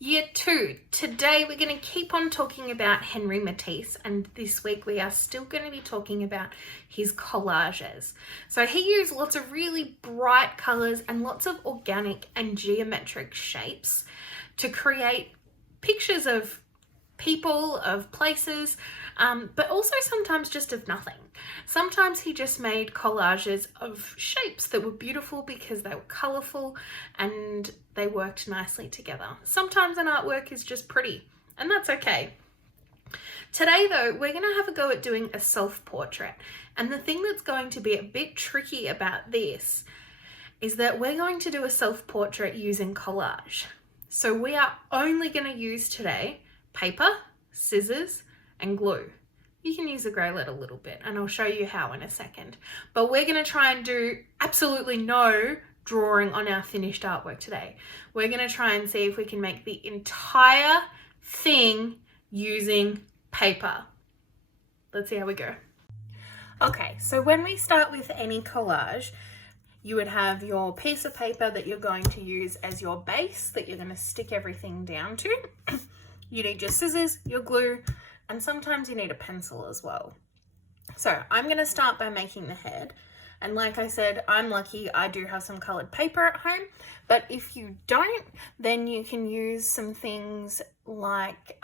Year 2. Today we're going to keep on talking about Henri Matisse, and this week we are still going to be talking about his collages. So he used lots of really bright colors and lots of organic and geometric shapes to create pictures of people, of places, but also sometimes just of nothing. Sometimes he just made collages of shapes that were beautiful because they were colorful and they worked nicely together. Sometimes an artwork is just pretty, and that's okay. Today though, we're going to have a go at doing a self-portrait, and the thing that's going to be a bit tricky about this is that we're going to do a self-portrait using collage. So we are only going to use today paper, scissors, and glue. You can use the grey lead a little bit, and I'll show you how in a second. But we're going to try and do absolutely no drawing on our finished artwork today. We're going to try and see if we can make the entire thing using paper. Let's see how we go. Okay, so when we start with any collage, you would have your piece of paper that you're going to use as your base that you're going to stick everything down to. You need your scissors, your glue, and sometimes you need a pencil as well. So I'm going to start by making the head. And like I said, I'm lucky I do have some colored paper at home, but if you don't, then you can use some things like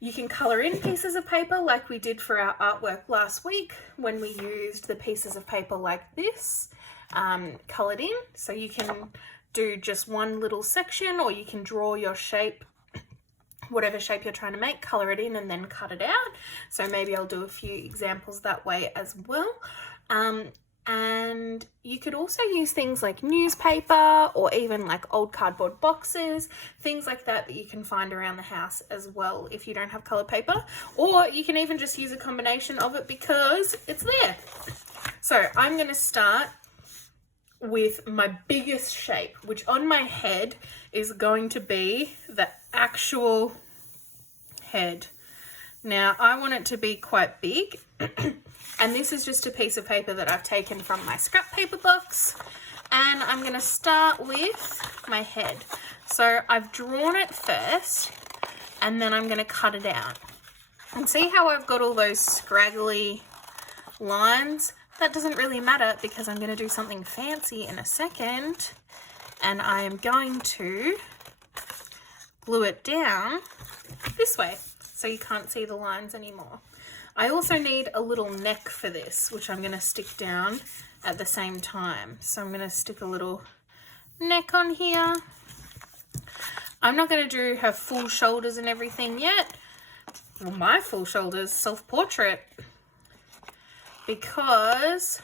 you can color in pieces of paper like we did for our artwork last week when we used the pieces of paper like this colored in. So you can do just one little section, or you can draw your shape, whatever shape you're trying to make, color it in and then cut it out. So maybe I'll do a few examples that way as well. And you could also use things like newspaper or even like old cardboard boxes, things like that that you can find around the house as well if you don't have colored paper. Or you can even just use a combination of it because it's there. So I'm going to start with my biggest shape, which on my head is going to be the actual head. Now I want it to be quite big and this is just a piece of paper that I've taken from my scrap paper box, and I'm going to start with my head. So I've drawn it first and then I'm going to cut it out, and see how I've got all those scraggly lines? That doesn't really matter because I'm going to do something fancy in a second, and I am going to glue it down this way so you can't see the lines anymore. I also need a little neck for this, which I'm going to stick down at the same time. So I'm going to stick a little neck on here. I'm not going to do her full shoulders and everything yet. Well, my full shoulders self-portrait, because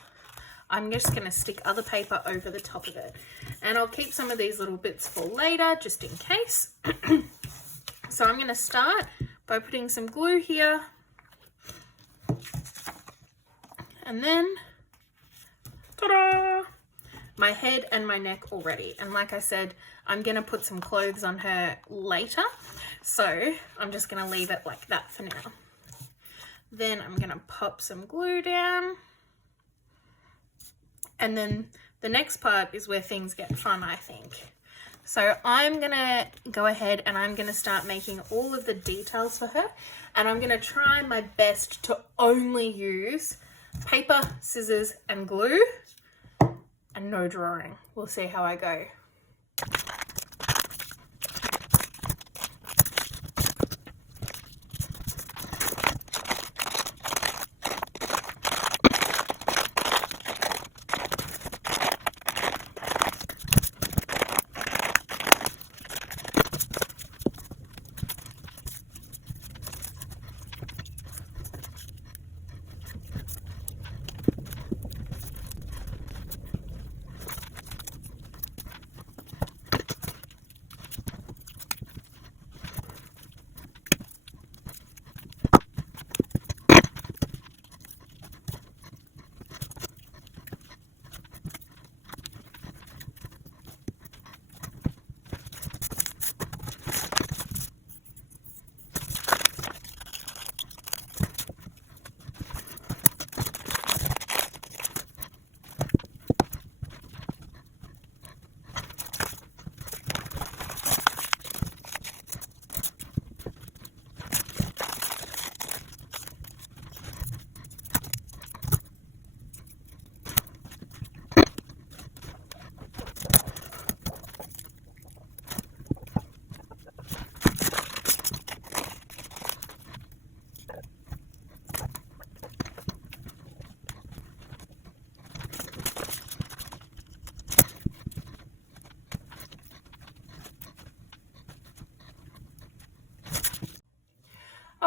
I'm just going to stick other paper over the top of it. And I'll keep some of these little bits for later, just in case. So I'm going to start by putting some glue here. And then, ta-da! My head and my neck already. And like I said, I'm going to put some clothes on her later. So I'm just going to leave it like that for now. Then I'm going to pop some glue down. And then the next part is where things get fun, I think. So I'm going to go ahead and I'm going to start making all of the details for her. And I'm going to try my best to only use paper, scissors, and glue, and no drawing. We'll see how I go.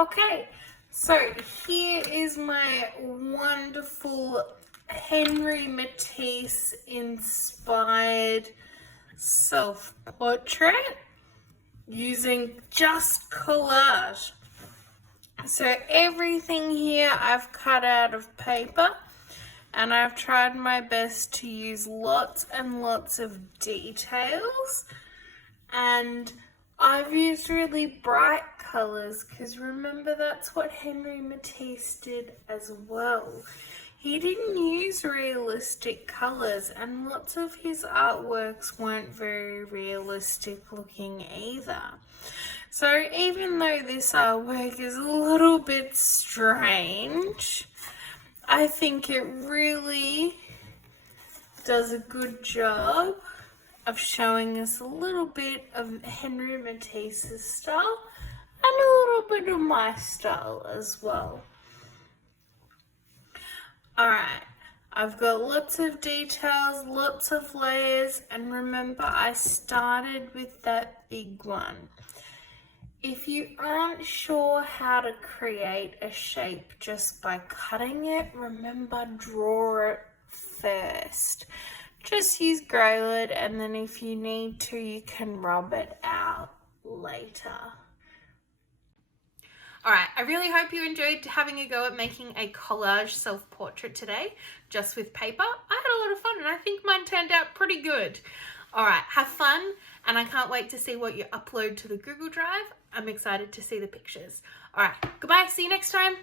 Okay, so here is my wonderful Henry Matisse inspired self-portrait using just collage. So everything here I've cut out of paper, and I've tried my best to use lots and lots of details, and I've used really bright colours because remember that's what Henry Matisse did as well. He didn't use realistic colours, and lots of his artworks weren't very realistic looking either. So even though this artwork is a little bit strange, I think it really does a good job of showing us a little bit of Henry Matisse's style and a little bit of my style as well. Alright, I've got lots of details, lots of layers, and remember I started with that big one. If you aren't sure how to create a shape just by cutting it, remember draw it first. Just use grey lead, and then if you need to, you can rub it out later. Alright, I really hope you enjoyed having a go at making a collage self-portrait today, just with paper. I had a lot of fun and I think mine turned out pretty good. Alright, have fun, and I can't wait to see what you upload to the Google Drive. I'm excited to see the pictures. Alright, goodbye, see you next time.